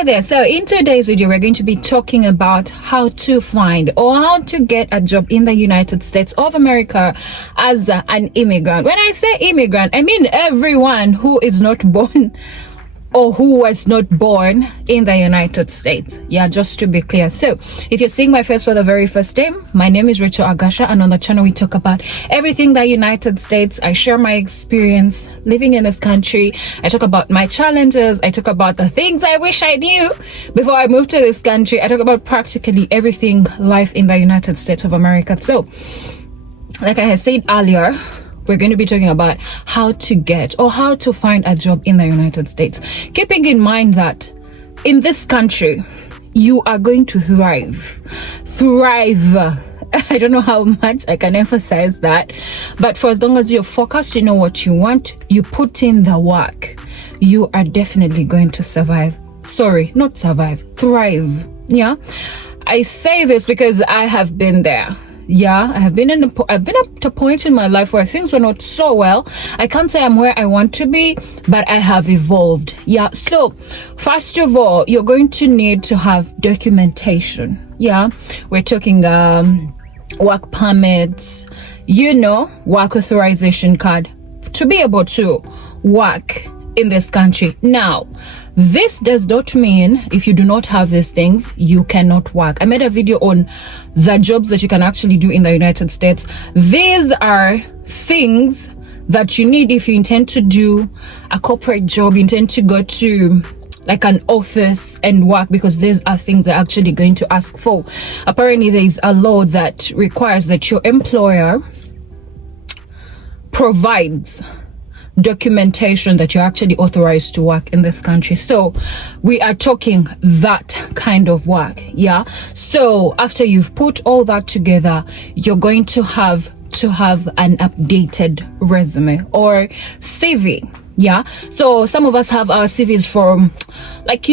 Hi there. So in today's video, we're going to be talking about how to find or how to get a job in the United States of America as an immigrant. When I say immigrant, I mean everyone who is not born or who was not born in the United States. Yeah, just to be clear. So if you're seeing my face for the very first time, my name is Rachel Agasha, and on the channel we talk about everything the United States. I share my experience living in this country. I talk about my challenges. I talk about the things I wish I knew before I moved to this country. I talk about practically everything life in the United States of America. So like I had said earlier, we're going to be talking about how to get or how to find a job in the United States, keeping in mind that in this country you are going to thrive. I don't know how much I can emphasize that, but for as long as you're focused, you know what you want, you put in the work, you are definitely going to survive. Sorry, not survive, thrive. Yeah, I say this because I have been there. Yeah, I've been at a point in my life where things were not so well. I can't say I'm where I want to be, but I have evolved. Yeah, so first of all, you're going to need to have documentation. Yeah, we're talking work permits, work authorization card to be able to work in this country. Now, this does not mean if you do not have these things, you cannot work. I made a video on the jobs that you can actually do in the United States. These are things that you need if you intend to do a corporate job, you intend to go to like an office and work, because these are things they're actually going to ask for. Apparently, there is a law that requires that your employer provides documentation that you're actually authorized to work in this country. So we are talking that kind of work. Yeah, so after you've put all that together, you're going to have an updated resume or CV. Yeah, so some of us have our CVs from like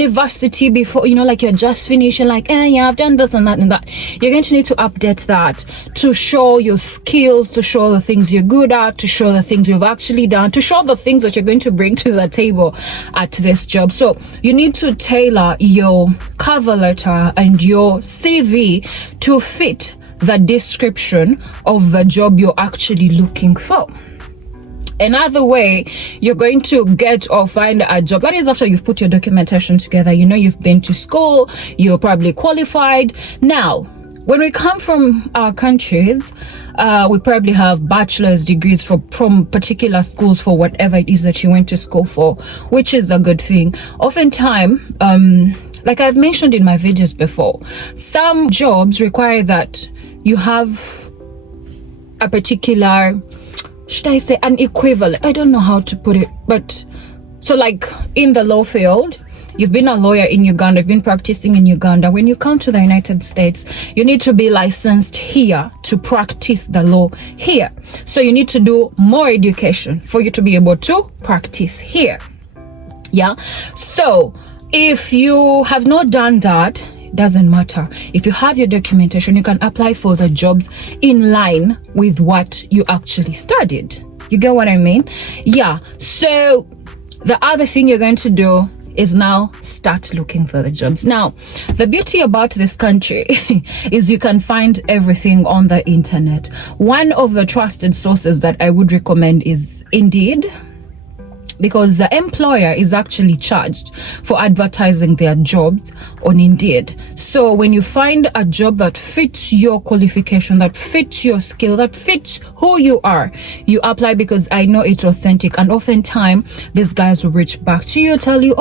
university before, like you're just finishing, like yeah, I've done this and that and that. You're going to need to update that to show your skills, to show the things you're good at, to show the things you've actually done, to show the things that you're going to bring to the table at this job. So you need to tailor your cover letter and your CV to fit the description of the job you're actually looking for. Another way you're going to get or find a job, that is after you've put your documentation together. You've been to school, you're probably qualified. Now, when we come from our countries, we probably have bachelor's degrees from particular schools for whatever it is that you went to school for, which is a good thing. Oftentimes, like I've mentioned in my videos before, some jobs require that you have a particular, should I say, an equivalent? I don't know how to put it, but so like in the law field, you've been a lawyer in Uganda, you've been practicing in Uganda. When you come to the United States, you need to be licensed here to practice the law here. So you need to do more education for you to be able to practice here. Yeah, so if you have not done that, doesn't matter. If you have your documentation, you can apply for the jobs in line with what you actually studied. You get what I mean? Yeah, so the other thing you're going to do is now start looking for the jobs. Now, the beauty about this country is you can find everything on the internet. One of the trusted sources that I would recommend is Indeed, because the employer is actually charged for advertising their jobs on Indeed. So when you find a job that fits your qualification, that fits your skill, that fits who you are, you apply, because I know it's authentic. And oftentimes these guys will reach back to you, tell you,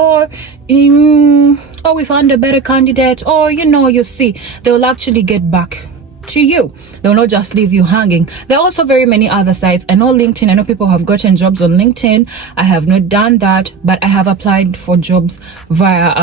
we found a better candidate, or you see, they will actually get back to you. They will not just leave you hanging. There are also very many other sites. I know LinkedIn. I know people have gotten jobs on LinkedIn. I have not done that, but I have applied for jobs via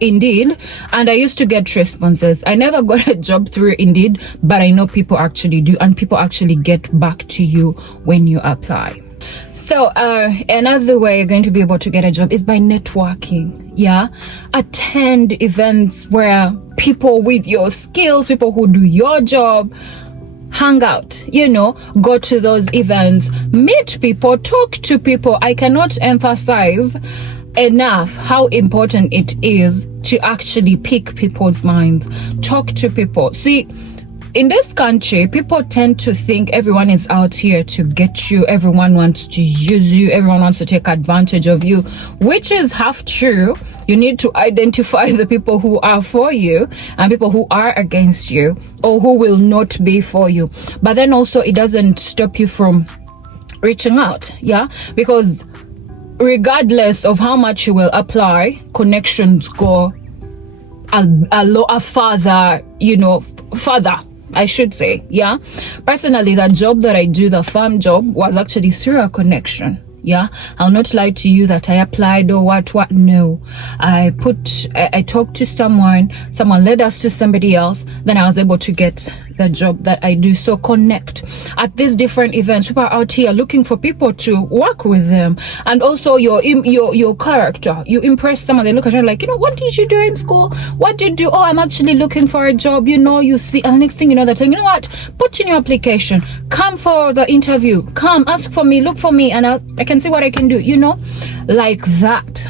Indeed, and I used to get responses. I never got a job through Indeed, but I know people actually do, and people actually get back to you when you apply. So another way you're going to be able to get a job is by networking. Yeah, attend events where people with your skills, people who do your job, hang out, go to those events, meet people, talk to people. I cannot emphasize enough how important it is to actually pick people's minds, talk to people. See, in this country, people tend to think everyone is out here to get you, everyone wants to use you, everyone wants to take advantage of you, which is half true. You need to identify the people who are for you and people who are against you or who will not be for you. But then also it doesn't stop you from reaching out, yeah? Because regardless of how much you will apply, connections go a farther, further, I should say, yeah. Personally, that job that I do, the farm job, was actually through a connection. Yeah, I'll not lie to you that I applied or what. No, I talked to someone led us to somebody else, then I was able to get the job that I do. So connect. At these different events, people are out here looking for people to work with them. And also your character, you impress someone, they look at you like, what did you do in school? What did you do? Oh, I'm actually looking for a job. You see, and the next thing you know, they're saying, what, put in your application, come for the interview, come ask for me, look for me, and I can see what I can do, like that.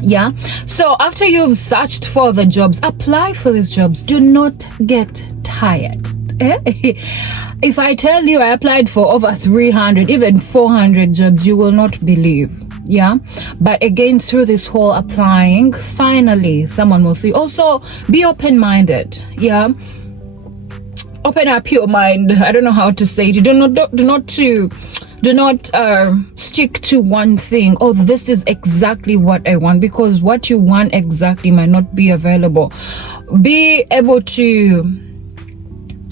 Yeah. So after you've searched for the jobs, apply for these jobs. Do not get tired. If I tell you I applied for over 300, even 400 jobs, you will not believe. Yeah. But again, through this whole applying, finally someone will see. Also, be open-minded. Yeah. Open up your mind. I don't know how to say it. Do not stick to one thing. Oh, this is exactly what I want, because what you want exactly might not be available. Be able to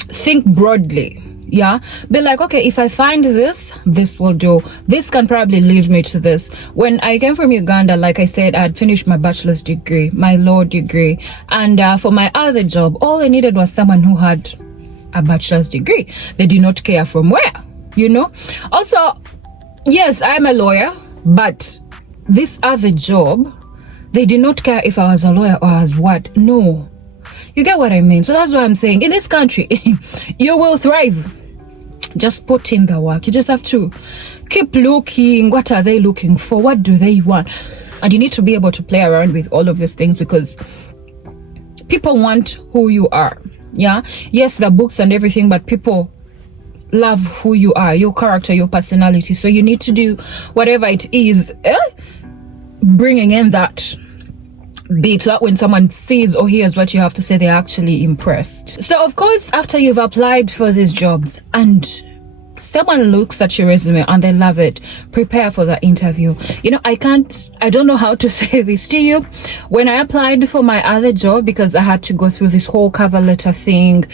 think broadly. Yeah, be like, okay, if I find this will do. This can probably lead me to this. When I came from Uganda, like I said, I had finished my bachelor's degree, my law degree, and for my other job, all I needed was someone who had a bachelor's degree. They did not care from where. Also, yes, I'm a lawyer, but this other job, they did not care if I was a lawyer or as what. No, you get what I mean? So that's what I'm saying. In this country, you will thrive. Just put in the work. You just have to keep looking. What are they looking for? What do they want? And you need to be able to play around with all of these things, because people want who you are. Yeah, yes, the books and everything, but people love who you are, your character, your personality. So you need to do whatever it is, bringing in that bit, that when someone sees or hears what you have to say, they're actually impressed. So of course, after you've applied for these jobs and someone looks at your resume and they love it, prepare for the interview. I don't know how to say this to you. When I applied for my other job, because I had to go through this whole cover letter thing,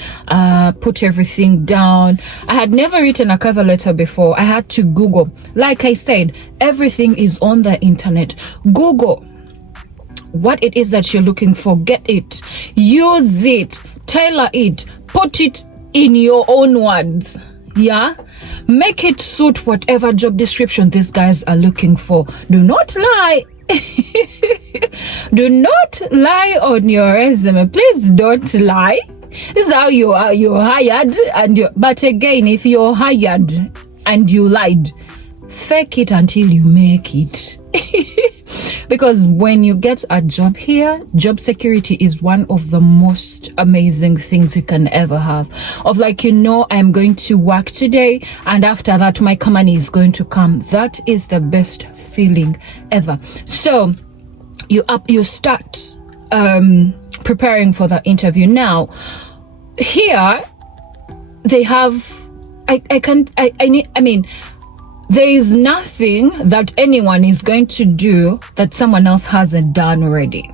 put everything down. I had never written a cover letter before. I had to Google. Like I said, everything is on the internet. Google what it is that you're looking for. Get it, use it, tailor it, put it in your own words. Yeah, make it suit whatever job description these guys are looking for. Do not lie. Do not lie on your resume. Please don't lie. This is how you're hired. But again, if you're hired and you lied, fake it until you make it. Because when you get a job here, job security is one of the most amazing things you can ever have. Of like, I'm going to work today and after that my company is going to come. That is the best feeling ever. So you start preparing for the interview. Now here they have there is nothing that anyone is going to do that someone else hasn't done already.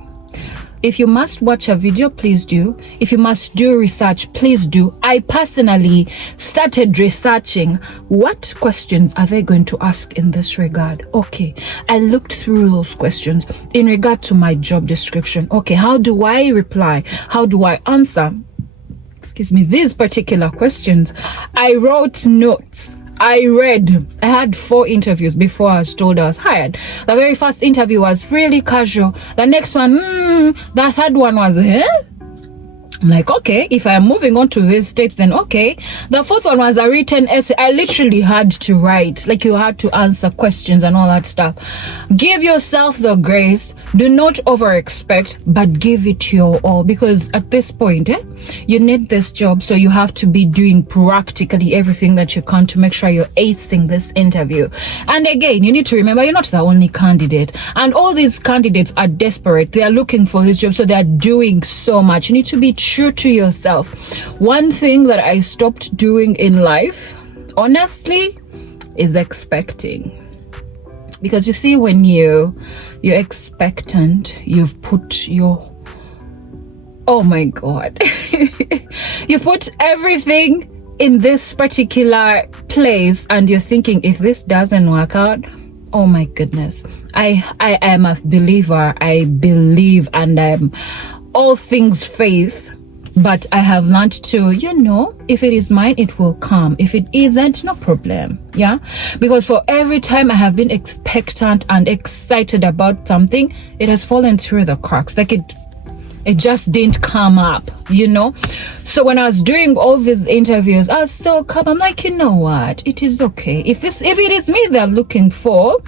If you must watch a video, please do. If you must do research, please do. I personally started researching what questions are they going to ask in this regard. Okay, I looked through those questions in regard to my job description. Okay, how do I reply? How do I answer? These particular questions. I wrote notes. I read. I had 4 interviews before I was told I was hired. The very first interview was really casual. The next one, the third one was, I'm like, okay, if I'm moving on to this step, then okay. The fourth one was a written essay. I literally had to write, like you had to answer questions and all that stuff. Give yourself the grace. Do not over expect, but give it your all, because at this point, you need this job. So you have to be doing practically everything that you can to make sure you're acing this interview. And again, you need to remember, you're not the only candidate, and all these candidates are desperate. They are looking for this job, so they're doing so much. You need to be true to yourself. One thing that I stopped doing in life, honestly, is expecting. Because you see, when you're expectant, you've put your, oh my God, you put everything in this particular place, and you're thinking, if this doesn't work out, oh my goodness. I am a believer. I believe, and I'm all things faith. But I have learned to, if it is mine, it will come. If it isn't, no problem. Yeah. Because for every time I have been expectant and excited about something, it has fallen through the cracks. Like it just didn't come up, So when I was doing all these interviews, I was so calm. I'm like, you know what? It is okay. If it is me they're looking for,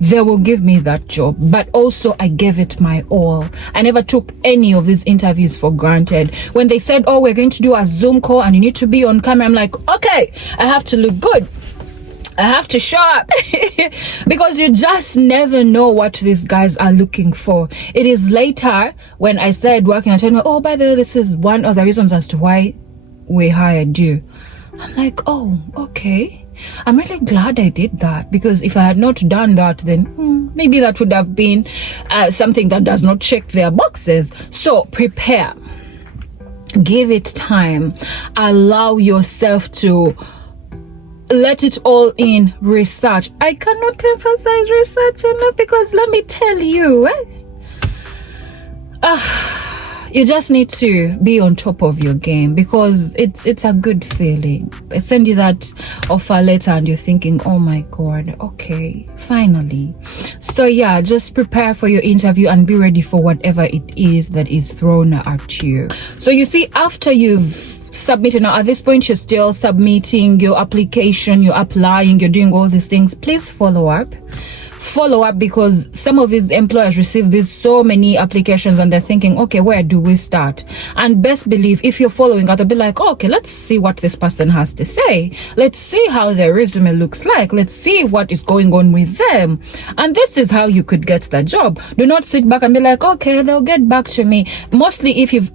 they will give me that job. But also, I gave it my all. I never took any of these interviews for granted. When they said, oh, we're going to do a Zoom call and you need to be on camera, I'm like, okay, I have to look good. I have to show up. Because you just never know what these guys are looking for. It is later when I started working, I told me, oh, by the way, this is one of the reasons as to why we hired you. I'm like, oh, okay. I'm really glad I did that, because if I had not done that, then maybe that would have been something that does not check their boxes. So prepare. Give it time. Allow yourself to let it all in. Research. I cannot emphasize research enough, because let me tell you, you just need to be on top of your game, because it's a good feeling. They send you that offer letter and you're thinking, oh my God, okay, finally. So yeah, just prepare for your interview and be ready for whatever it is that is thrown at you. So you see, after you've submitted, now at this point you're still submitting your application, you're applying, you're doing all these things, please follow up, because some of these employers receive these so many applications and they're thinking, okay, where do we start? And best believe, if you're following up, they'll be like, oh, okay, let's see what this person has to say. Let's see how their resume looks like. Let's see what is going on with them. And this is how you could get the job. Do not sit back and be like, okay, they'll get back to me. Mostly if you've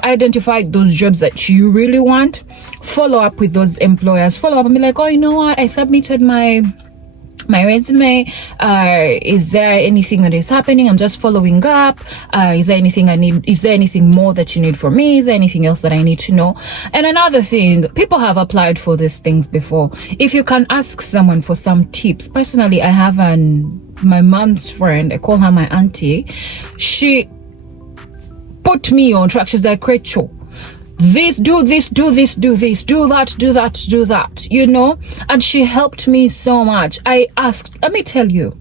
identified those jobs that you really want, follow up with those employers. Follow up and be like, oh, you know what? I submitted my resume. Is there anything that is happening? I'm just following up. Is there anything I need? Is there anything more that you need from me? Is there anything else that I need to know? And another thing, people have applied for these things before. If you can ask someone for some tips. Personally, I have my mom's friend, I call her my auntie. She put me on track. She's like, Rachel, this, do this, do this, do this, do that, do that, do that, and she helped me so much. I asked, let me tell you,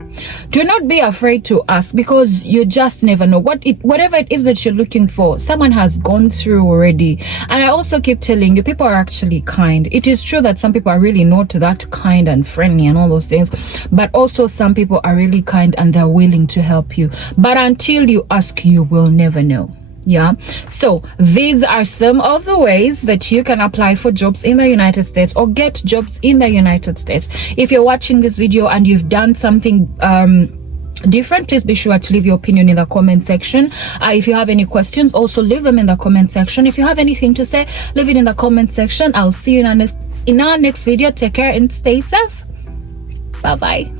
do not be afraid to ask, because you just never know whatever it is that you're looking for, someone has gone through already. And I also keep telling you, people are actually kind. It is true that some people are really not that kind and friendly and all those things, but also some people are really kind and they're willing to help you. But until you ask, you will never know. Yeah, so these are some of the ways that you can apply for jobs in the United States or get jobs in the United States. If you're watching this video and you've done something different, please be sure to leave your opinion in the comment section. If you have any questions, also leave them in the comment section. If you have anything to say, leave it in the comment section. I'll see you in our next video. Take care and stay safe. Bye bye.